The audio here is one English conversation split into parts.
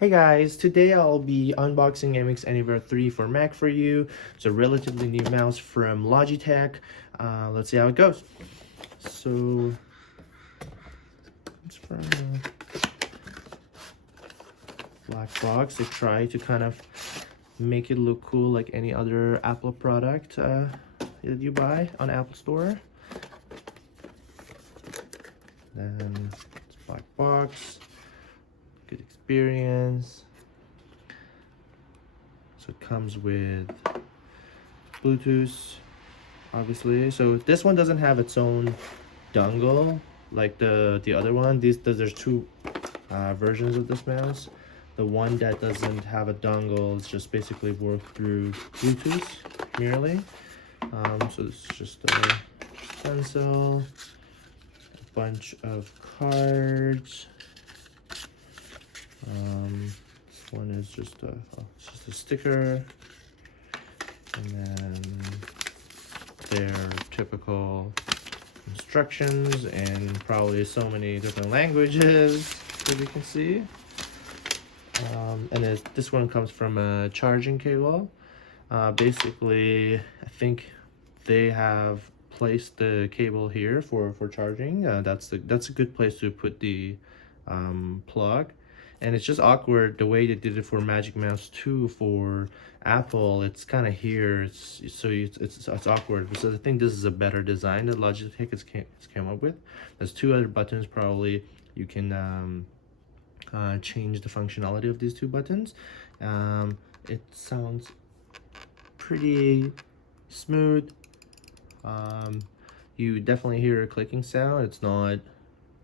Hey guys, today I'll be unboxing MX Anywhere 3 for Mac for you. It's a relatively new mouse from Logitech. Let's see how it goes. So, it's from a black box. They try to kind of make it look cool like any other Apple product that you buy on Apple Store. Then it's black box, good experience. So it comes with Bluetooth, obviously. So this one doesn't have its own dongle like the other one. There's two versions of this mouse. The one that doesn't have a dongle is just basically work through Bluetooth merely. So it's just a stencil, a bunch of cards. This one is just it's just a sticker, and then their typical instructions and probably so many different languages as you can see. And this one comes from a charging cable. Basically, I think they have placed the cable here for charging. That's a good place to put the plug. And it's just awkward the way they did it for Magic Mouse 2 for Apple. It's kind of here. It's awkward. So I think this is a better design that Logitech has came up with. There's two other buttons. Probably you can change the functionality of these two buttons. It sounds pretty smooth. You definitely hear a clicking sound. It's not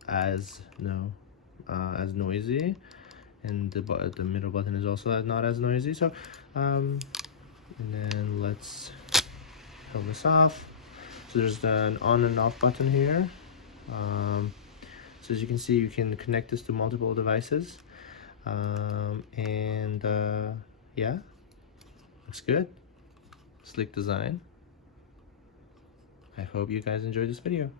as as noisy, and the middle button is also not as noisy. So and then let's turn this off. So there's an on and off button here. So as you can see, you can connect this to multiple devices. Yeah, looks good. Sleek design. I hope you guys enjoyed this video.